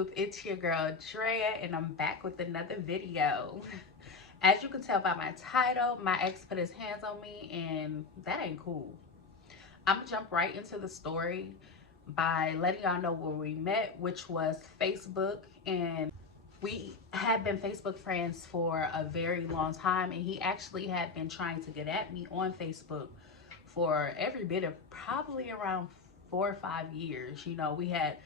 YouTube, it's your girl Drea, and I'm back with another video. As you can tell by my title, my ex put his hands on me, and that ain't cool. I'm gonna jump right into the story by letting y'all know where we met, which was Facebook. And we had been Facebook friends for a very long time, and he actually had been trying to get at me on Facebook for every bit of probably around 4 or 5 years. We had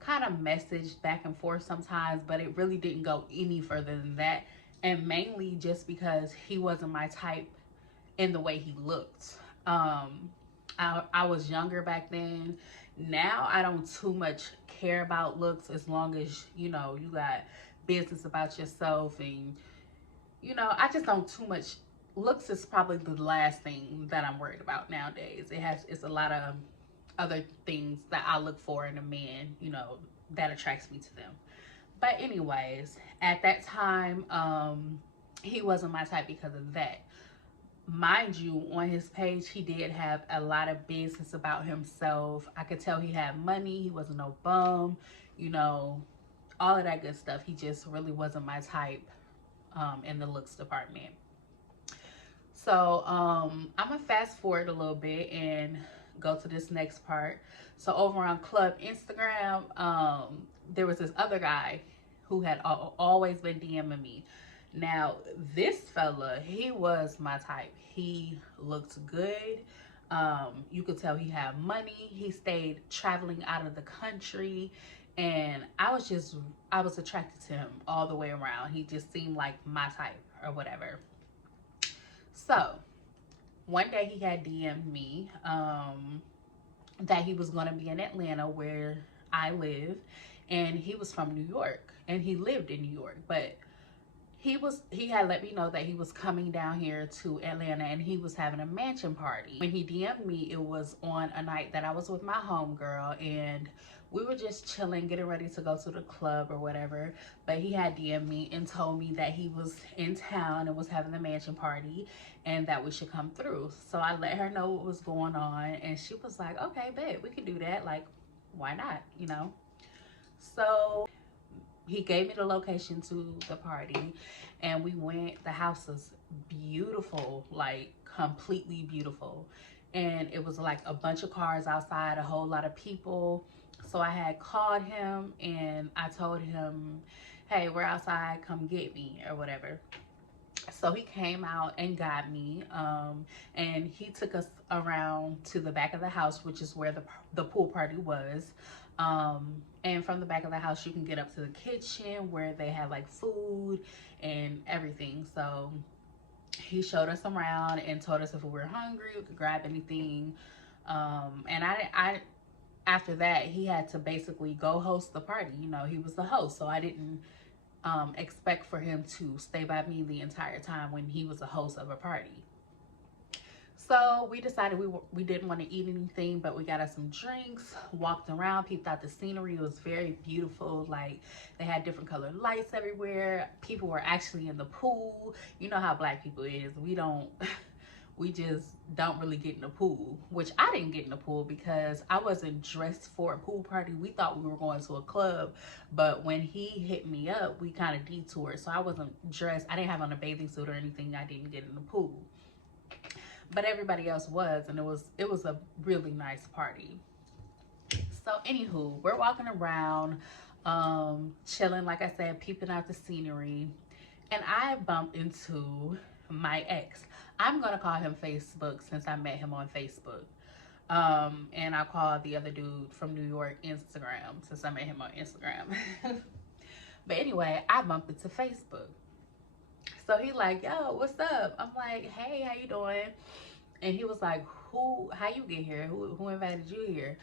kind of messaged back and forth sometimes, but it really didn't go any further than that. And mainly just because he wasn't my type in the way he looked. I was younger back then. Now I don't too much care about looks as long as, you got business about yourself, and, I just don't too much. Looks is probably the last thing that I'm worried about nowadays. It's a lot of other things that I look for in a man, that attracts me to them. But anyways, at that time, he wasn't my type because of that. Mind you, on his page, he did have a lot of business about himself. I could tell he had money. He wasn't no bum, all of that good stuff. He just really wasn't my type in the looks department. So I'm gonna fast forward a little bit and go to this next part. So over on Club Instagram, there was this other guy who had always been DMing me. Now, this fella, he was my type. He looked good. You could tell he had money. He stayed traveling out of the country. And I was attracted to him all the way around. He just seemed like my type or whatever. So, one day he had DM'd me that he was going to be in Atlanta, where I live. And he was from New York. And he lived in New York. But he had let me know that he was coming down here to Atlanta, and he was having a mansion party. When he DM'd me, it was on a night that I was with my homegirl, and we were just chilling, getting ready to go to the club or whatever. But he had DM'd me and told me that he was in town and was having the mansion party and that we should come through. So I let her know what was going on, and she was like, okay, babe, we can do that. Like, why not, So he gave me the location to the party, and we went. The house was beautiful, like completely beautiful. And it was like a bunch of cars outside, a whole lot of people. So I had called him and I told him, hey, we're outside, come get me or whatever. So he came out and got me, and he took us around to the back of the house, which is where the pool party was. And from the back of the house, you can get up to the kitchen where they have like food and everything. So he showed us around and told us if we were hungry, we could grab anything. And I after that, he had to basically go host the party. He was the host, so I didn't expect for him to stay by me the entire time when he was a host of a party. So we decided we didn't want to eat anything, but we got us some drinks, walked around, peeped out the scenery. It was very beautiful. Like, they had different colored lights everywhere. People were actually in the pool. You know how black people is. We just don't really get in the pool, which I didn't get in the pool because I wasn't dressed for a pool party. We thought we were going to a club, but when he hit me up, we kind of detoured. So I wasn't dressed. I didn't have on a bathing suit or anything. I didn't get in the pool. But everybody else was, and it was a really nice party. So anywho, we're walking around, chilling, like I said, peeping out the scenery, and I bumped into my ex. I'm gonna call him Facebook since I met him on Facebook. And I called the other dude from New York Instagram since I met him on Instagram. But anyway, I bumped into Facebook. So he like, yo, what's up? I'm like, hey, how you doing? And he was like, how you get here? Who invited you here?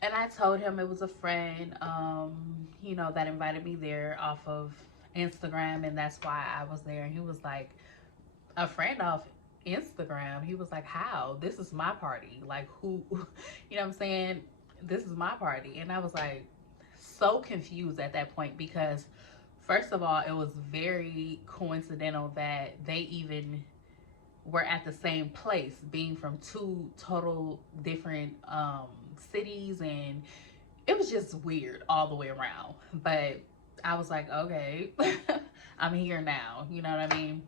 And I told him it was a friend, that invited me there off of Instagram, and that's why I was there. And he was like, a friend off Instagram? He was like, how? This is my party. Like, who, you know what I'm saying? This is my party. And I was like, so confused at that point because first of all, it was very coincidental that they even were at the same place, being from two total different cities, and it was just weird all the way around. But I was like, okay, I'm here now. You know what I mean?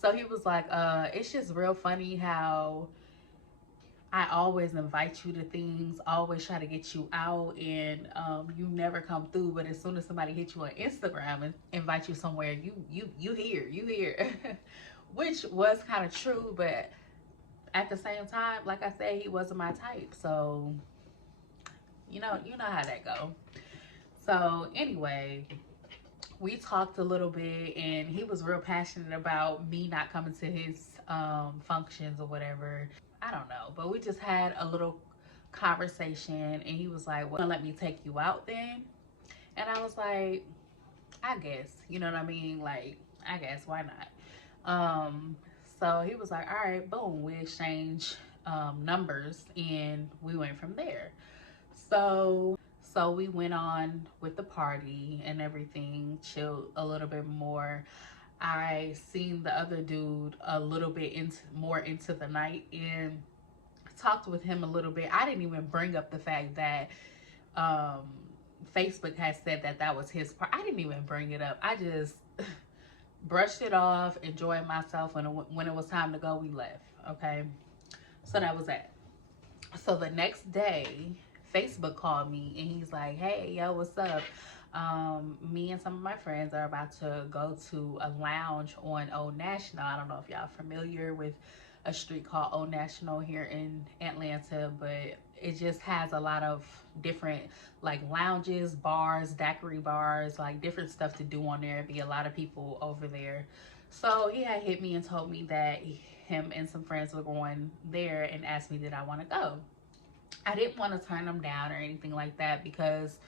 So he was like, it's just real funny how I always invite you to things, always try to get you out, and you never come through. But as soon as somebody hits you on Instagram and invite you somewhere, you here, which was kind of true. But at the same time, like I said, he wasn't my type. So you know how that go. So anyway, we talked a little bit, and he was real passionate about me not coming to his functions or whatever. I don't know, but we just had a little conversation, and he was like, well, let me take you out then. And I was like, I guess, you know what I mean? Like, I guess, why not? So he was like, all right, boom, we exchanged numbers, and we went from there. So we went on with the party and everything, chilled a little bit more. I seen the other dude a little bit more into the night, and talked with him a little bit. I didn't even bring up the fact that um, Facebook had said that that was his part. I didn't even bring it up. I just brushed it off, enjoyed myself. When it was time to go, we left. Okay, so that was that. So the next day, Facebook called me, and he's like, hey, yo, what's up? Me and some of my friends are about to go to a lounge on Old National. I don't know if y'all familiar with a street called Old National here in Atlanta, but it just has a lot of different like lounges, bars, daiquiri bars, like different stuff to do on there. Be a lot of people over there. So he had hit me and told me that him and some friends were going there, and asked me did I want to go. I didn't want to turn him down or anything like that, because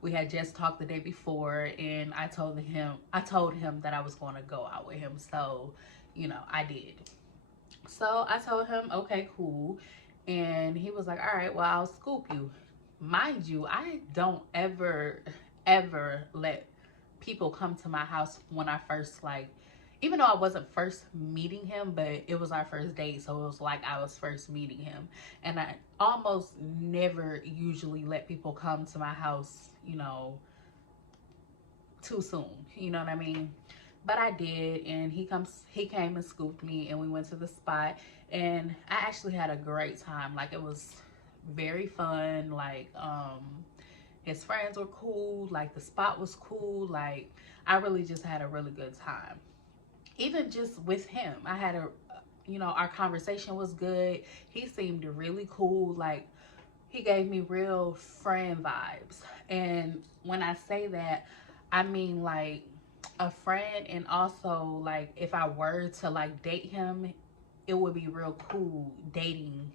we had just talked the day before, and I told him that I was going to go out with him. So, I did. So I told him, okay, cool. And he was like, all right, well, I'll scoop you. Mind you, I don't ever let people come to my house when I first, like, even though I wasn't first meeting him, but it was our first date, so it was like I was first meeting him. And I almost never usually let people come to my house, too soon. You know what I mean? But I did, and he came and scooped me, and we went to the spot, and I actually had a great time. Like, it was very fun. Like, his friends were cool. Like, the spot was cool. Like, I really just had a really good time. Even just with him, I had our conversation was good. He seemed really cool. Like, he gave me real friend vibes. And when I say that, I mean like a friend, and also like if I were to like date him, it would be real cool dating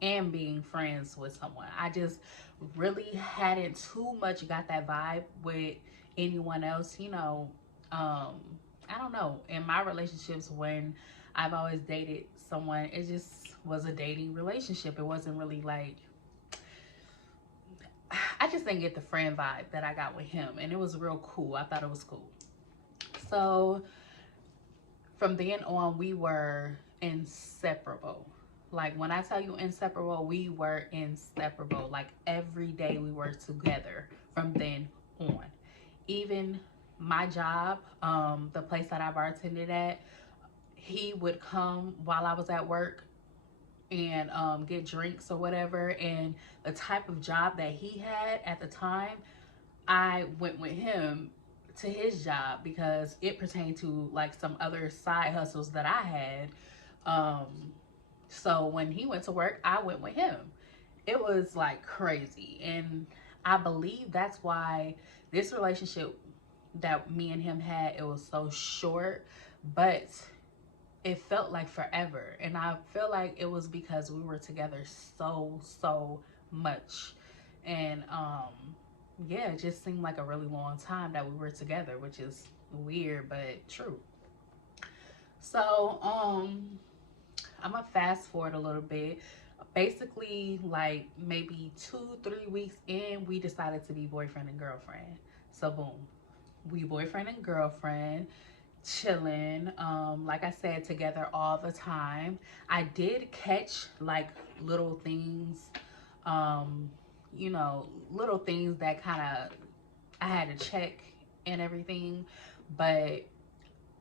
and being friends with someone. I just really hadn't too much got that vibe with anyone else. I don't know. In my relationships, when I've always dated someone, it just was a dating relationship. It wasn't really like, I just didn't get the friend vibe that I got with him, and it was real cool. I thought it was cool. So from then on, we were inseparable. Like, when I tell you inseparable, we were inseparable. Like, every day we were together from then on. Even my job, the place that I bartended at, he would come while I was at work and get drinks or whatever. And the type of job that he had at the time, I went with him to his job because it pertained to like some other side hustles that I had. So when he went to work, I went with him. It was like crazy. And I believe that's why this relationship that me and him had, it was so short, but it felt like forever. And I feel like it was because we were together so much. And yeah, it just seemed like a really long time that we were together, which is weird but true. So I'm gonna fast forward a little bit. Basically, like maybe 2-3 weeks in, we decided to be boyfriend and girlfriend. So boom, we boyfriend and girlfriend, chilling, like I said, together all the time. I did catch like little things, little things that kind of, I had to check and everything. But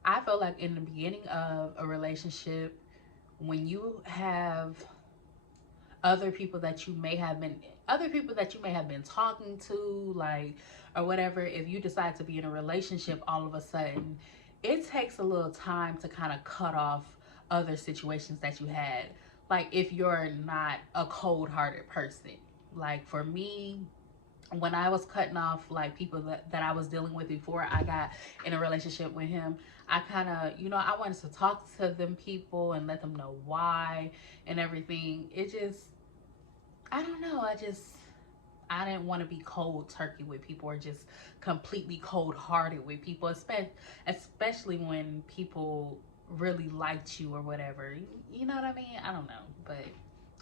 I feel like in the beginning of a relationship, when you have other people that you may have been talking to, like, or whatever, if you decide to be in a relationship all of a sudden, it takes a little time to kind of cut off other situations that you had. Like, if you're not a cold-hearted person. Like, for me, when I was cutting off like people that I was dealing with before I got in a relationship with him, I kind of, I wanted to talk to them people and let them know why and everything. It just, I don't know. I didn't want to be cold turkey with people, or just completely cold hearted with people, especially when people really liked you or whatever. You know what I mean? I don't know, but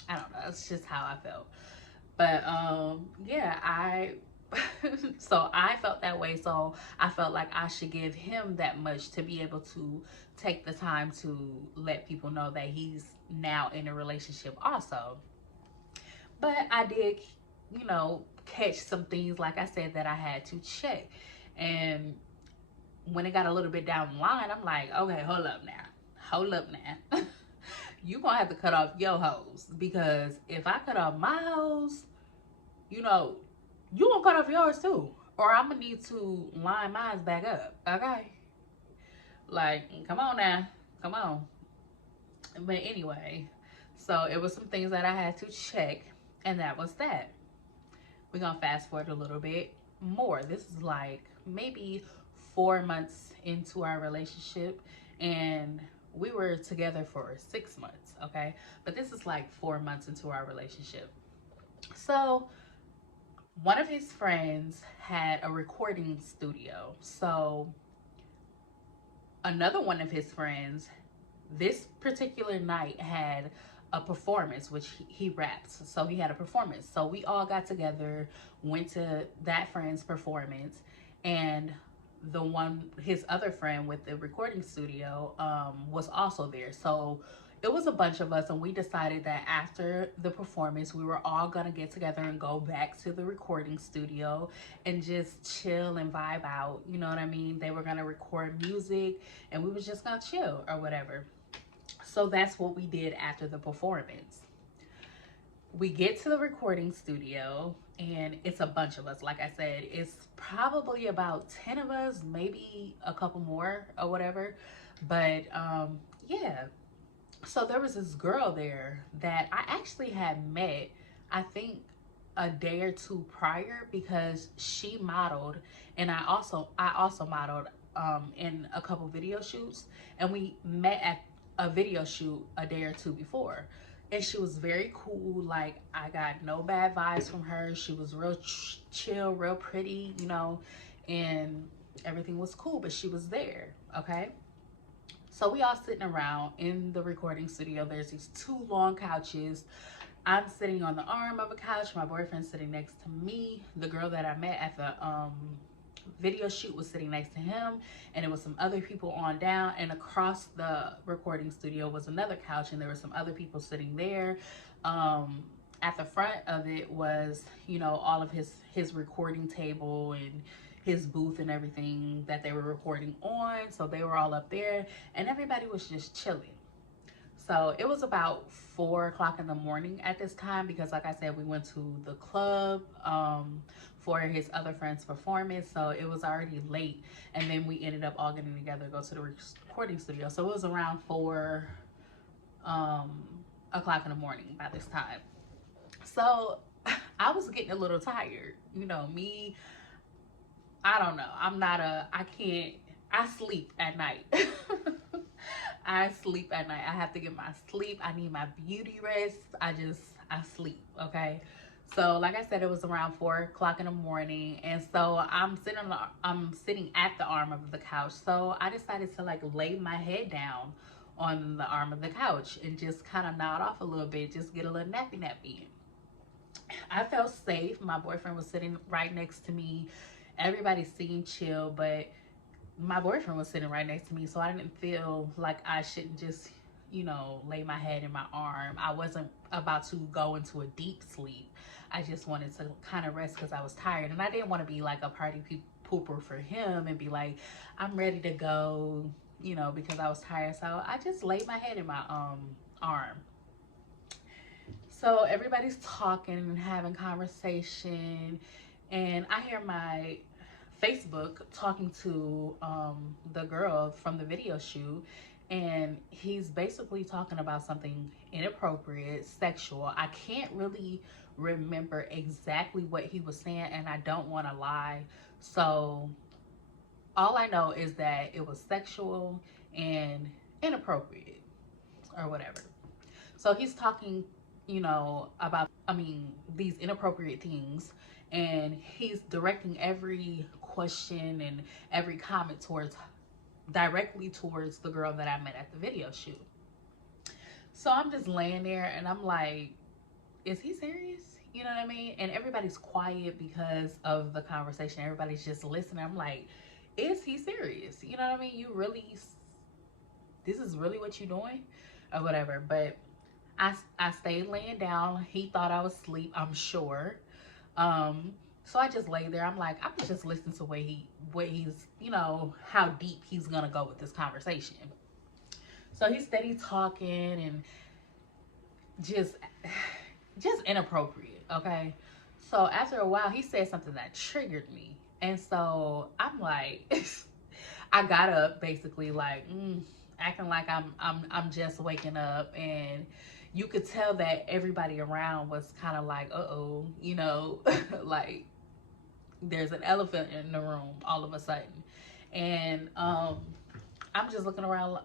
I don't know. It's just how I felt. But yeah, so I felt that way. So I felt like I should give him that much to be able to take the time to let people know that he's now in a relationship also. But I did, catch some things, like I said, that I had to check. And when it got a little bit down the line, I'm like, okay, hold up now. Hold up now. You gonna have to cut off your hoes, because if I cut off my hoes, you gonna cut off yours too, or I'm gonna need to line mine back up. Okay, like, come on now, come on. But anyway, so it was some things that I had to check, and that was that. We're gonna fast forward a little bit more. This is like maybe 4 months into our relationship, and we were together for 6 months, okay? But this is like 4 months into our relationship. So one of his friends had a recording studio. So another one of his friends, this particular night, had a performance, which he raps. So he had a performance. So we all got together, went to that friend's performance, and his other friend with the recording studio, was also there. So it was a bunch of us, and we decided that after the performance, we were all gonna get together and go back to the recording studio and just chill and vibe out. You know what I mean? They were gonna record music, and we was just gonna chill or whatever. So that's what we did after the performance. We get to the recording studio, and it's a bunch of us. Like I said, it's probably about 10 of us, maybe a couple more or whatever. But yeah. So there was this girl there that I actually had met, I think, a day or two prior, because she modeled, and I also modeled in a couple video shoots, and we met at a video shoot a day or two before. And she was very cool. Like, I got no bad vibes from her. She was real chill, real pretty, and everything was cool, but she was there, okay? So we all sitting around in the recording studio. There's these two long couches. I'm sitting on the arm of a couch. My boyfriend's sitting next to me. The girl that I met at the video shoot was sitting next to him, and it was some other people on down, and across the recording studio was another couch, and there were some other people sitting there. At the front of it was, all of his recording table and his booth and everything that they were recording on. So they were all up there, and everybody was just chilling. So it was about 4 o'clock in the morning at this time, because like I said, we went to the club for his other friend's performance. So it was already late, and then we ended up all getting together to go to the recording studio. So it was around 4 o'clock in the morning by this time. So I was getting a little tired. Me, I don't know. I sleep at night. I sleep at night. I have to get my sleep. I need my beauty rest. I sleep, okay? So like I said, it was around 4 o'clock in the morning. And so I'm sitting at the arm of the couch. So I decided to like lay my head down on the arm of the couch and just kind of nod off a little bit, just get a little nappy. I felt safe. My boyfriend was sitting right next to me. Everybody seemed chill, but my boyfriend was sitting right next to me, so I didn't feel like I shouldn't just, lay my head in my arm. I wasn't about to go into a deep sleep. I just wanted to kind of rest because I was tired, and I didn't want to be like a party pooper for him and be like, I'm ready to go, you know, because I was tired. So I just laid my head in my arm. So everybody's talking and having conversation, and I hear my Facebook talking to the girl from the video shoot, and he's basically talking about something inappropriate, sexual. I can't really remember exactly what he was saying, and I don't want to lie. So all I know is that it was sexual and inappropriate or whatever. So he's talking, you know, about, I mean, these inappropriate things, and he's directing every question and every comment towards, directly towards the girl that I met at the video shoot. So I'm just laying there and I'm like, is he serious? You know what I mean? And everybody's quiet because of the conversation. Everybody's just listening. I'm like, is he serious? You know what I mean? You really, this is really what you're doing or whatever. But I stayed laying down. He thought I was asleep, I'm sure. So I just lay there. I'm like, I'm just listening to what he's, you know, how deep he's gonna go with this conversation. So he's steady talking and just inappropriate, okay? So after a while, he said something that triggered me. And so I'm like, I got up basically like, acting like I'm just waking up, and you could tell that everybody around was kind of like, uh-oh, you know, like there's an elephant in the room all of a sudden. And I'm just looking around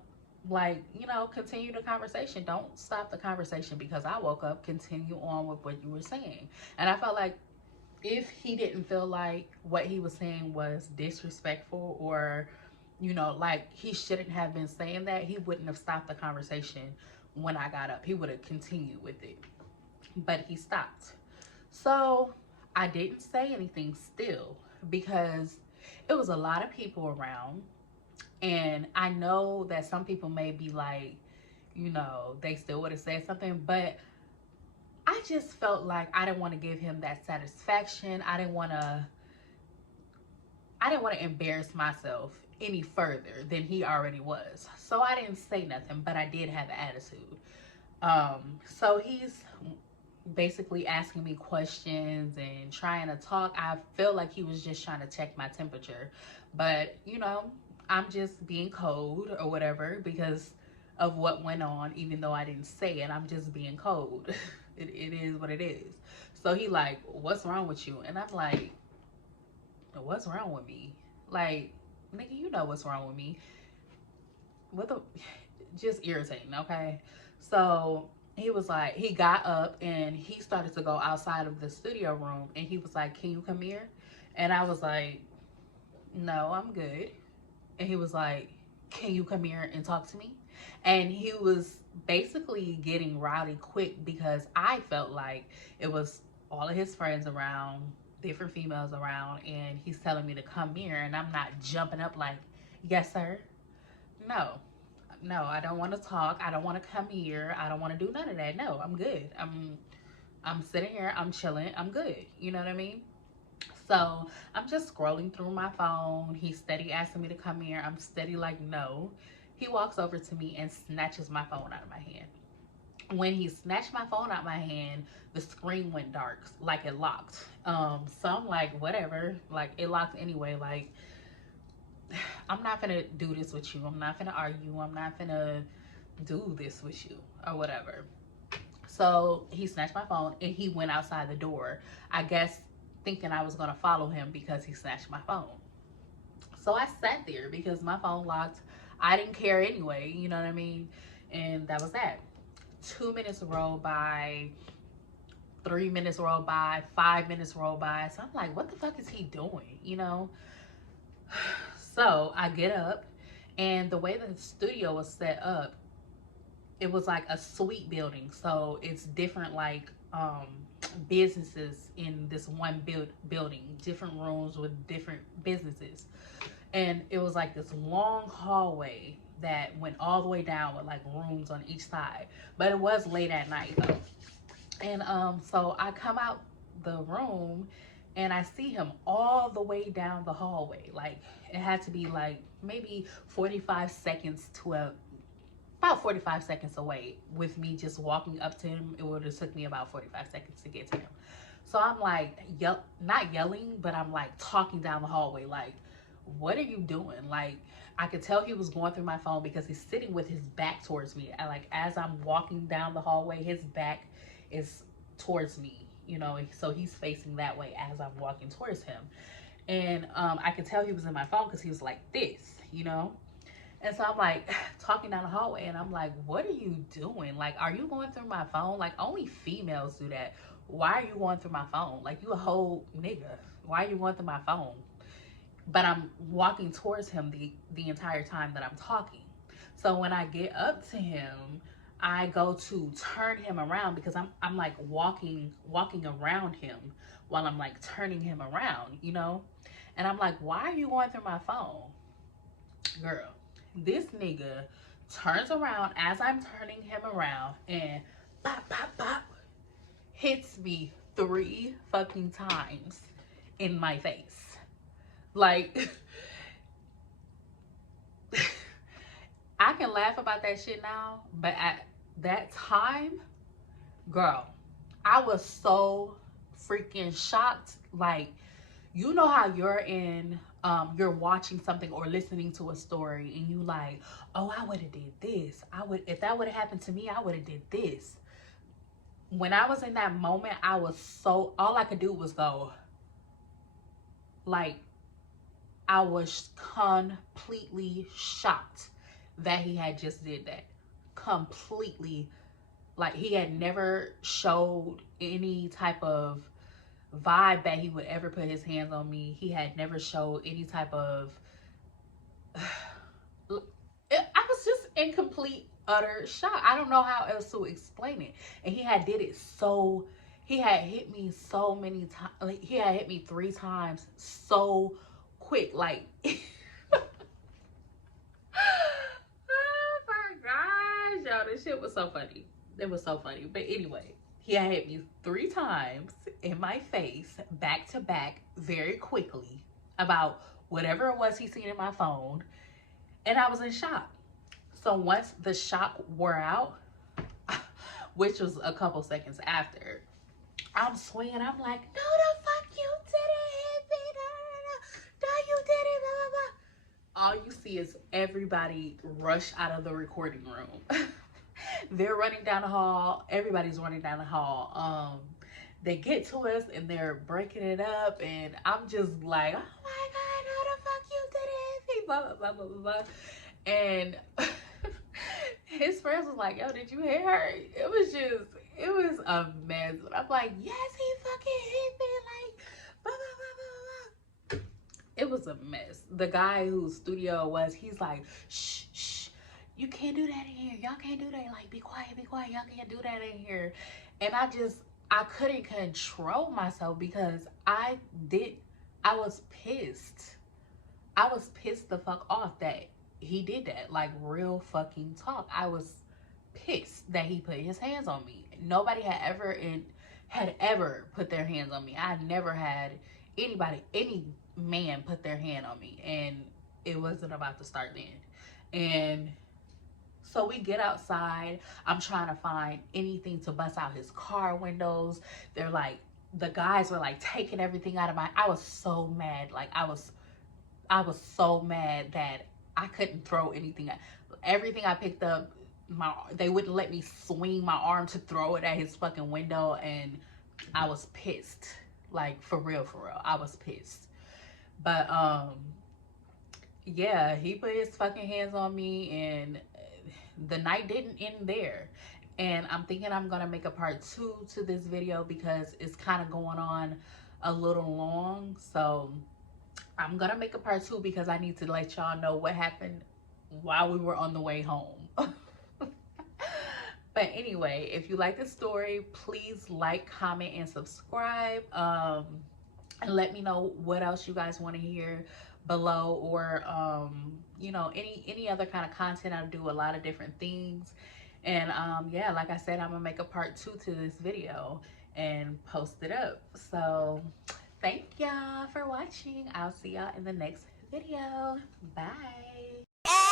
like, you know, continue the conversation. Don't stop the conversation because I woke up. Continue on with what you were saying. And I felt like if he didn't feel like what he was saying was disrespectful, or, you know, like he shouldn't have been saying that, he wouldn't have stopped the conversation when I got up. He would have continued with it. But he stopped. So I didn't say anything still because it was a lot of people around. And I know that some people may be like, you know, they still would have said something, but I just felt like I didn't want to give him that satisfaction. I didn't want to embarrass myself any further than he already was. So I didn't say nothing, but I did have an attitude. So he's basically asking me questions and trying to talk. I feel like he was just trying to check my temperature, but you know, I'm just being cold or whatever because of what went on, even though I didn't say it. I'm just being cold. It is what it is. So he like, what's wrong with you? And I'm like, what's wrong with me? Like, nigga, you know what's wrong with me. What the, just irritating, okay? So he was like, he got up and he started to go outside of the studio room, and he was like, can you come here? And I was like, no, I'm good. And he was like, can you come here and talk to me? And he was basically getting rowdy quick because I felt like it was all of his friends around, different females around, and he's telling me to come here, and I'm not jumping up like, yes, sir. No, I don't want to talk. I don't want to come here. I don't want to do none of that. No, I'm good. I'm sitting here. I'm chilling. I'm good. You know what I mean? So I'm just scrolling through my phone. He's steady asking me to come here. I'm steady like, no. He walks over to me and snatches my phone out of my hand. When he snatched my phone out of my hand, the screen went dark, like it locked. So I'm like, whatever. Like, it locked anyway. Like, I'm not gonna do this with you. I'm not gonna argue. I'm not gonna do this with you or whatever. So he snatched my phone and he went outside the door. I guess thinking I was gonna follow him because he snatched my phone. So I sat there because my phone locked. I didn't care anyway, you know what I mean? And that was that. 2 minutes rolled by, 3 minutes rolled by, 5 minutes rolled by. So I'm like, what the fuck is he doing, you know? So I get up, and the way that the studio was set up, it was like a suite building. So it's different like businesses in this one building, different rooms with different businesses. And it was like this long hallway that went all the way down with like rooms on each side. But it was late at night though. And so I come out the room, and I see him all the way down the hallway. Like, it had to be like maybe 45 seconds to about 45 seconds away with me just walking up to him. It would have took me about 45 seconds to get to him. So I'm like, not yelling, but I'm like talking down the hallway, like, what are you doing? Like, I could tell he was going through my phone because he's sitting with his back towards me. Like, as I'm walking down the hallway, his back is towards me, you know, so he's facing that way as I'm walking towards him. And I could tell he was in my phone because he was like this, you know. And so I'm like talking down the hallway, and I'm like, what are you doing? Like, are you going through my phone? Like, only females do that. Why are you going through my phone? Like, you a whole nigga. Why are you going through my phone? But I'm walking towards him the entire time that I'm talking. So when I get up to him, I go to turn him around because I'm like walking around him while I'm like turning him around, you know? And I'm like, why are you going through my phone? Girl, this nigga turns around as I'm turning him around and pop, pop, pop, hits me 3 fucking times in my face. Like, I can laugh about that shit now, but at that time, girl, I was so freaking shocked. Like, you know how you're watching something or listening to a story and you like, oh, I would have did this. If that would have happened to me, I would have did this. When I was in that moment, all I could do was go, like, I was completely shocked that he had just did that. Completely. Like, he had never showed any type of vibe that he would ever put his hands on me. He had never showed any type of I was just in complete utter shock. I don't know how else to explain it. And he had hit me so many times. Like, he had hit me 3 times so quick. Like, oh my gosh, y'all, this shit was so funny. It was so funny. But anyway, he had hit me 3 times in my face, back to back, very quickly, about whatever it was he seen in my phone. And I was in shock. So once the shock wore out, which was a couple seconds after, I'm swinging. I'm like, no, the fuck you didn't hit me. No, you didn't. Blah, blah, blah. All you see is everybody rush out of the recording room. They're running down the hall. Everybody's running down the hall. They get to us and they're breaking it up, and I'm just like, oh my god, no, the fuck you didn't hit me. Blah, blah, blah, blah, blah. And his friends was like, yo, did you hit her? It was a mess. I'm like, yes, he fucking hit me. Like, blah, blah, blah, blah, blah. It was a mess. The guy whose studio it was, he's like, shh, shh, you can't do that in here. Y'all can't do that. Like, be quiet, be quiet. Y'all can't do that in here. And I couldn't control myself because I was pissed. I was pissed the fuck off that he did that. Like, real fucking talk. I was pissed that he put his hands on me. Nobody had ever put their hands on me. I never had any man put their hand on me, and it wasn't about to start then. And so we get outside. I'm trying to find anything to bust out his car windows. They're like, the guys were like taking everything out of I was so mad. Like, I was so mad that I couldn't throw anything. Everything I picked up, they wouldn't let me swing my arm to throw it at his fucking window, and I was pissed. Like, for real, I was pissed. But yeah, he put his fucking hands on me, and the night didn't end there. And I'm thinking I'm gonna make a part 2 to this video because it's kind of going on a little long. So I'm gonna make a part 2 because I need to let y'all know what happened while we were on the way home. But anyway, if you like the story, please like, comment, and subscribe. And let me know what else you guys want to hear below, or you know, any other kind of content. I do a lot of different things. And yeah, like I said, I'm gonna make a part 2 to this video and post it up. So thank y'all for watching. I'll see y'all in the next video. Bye.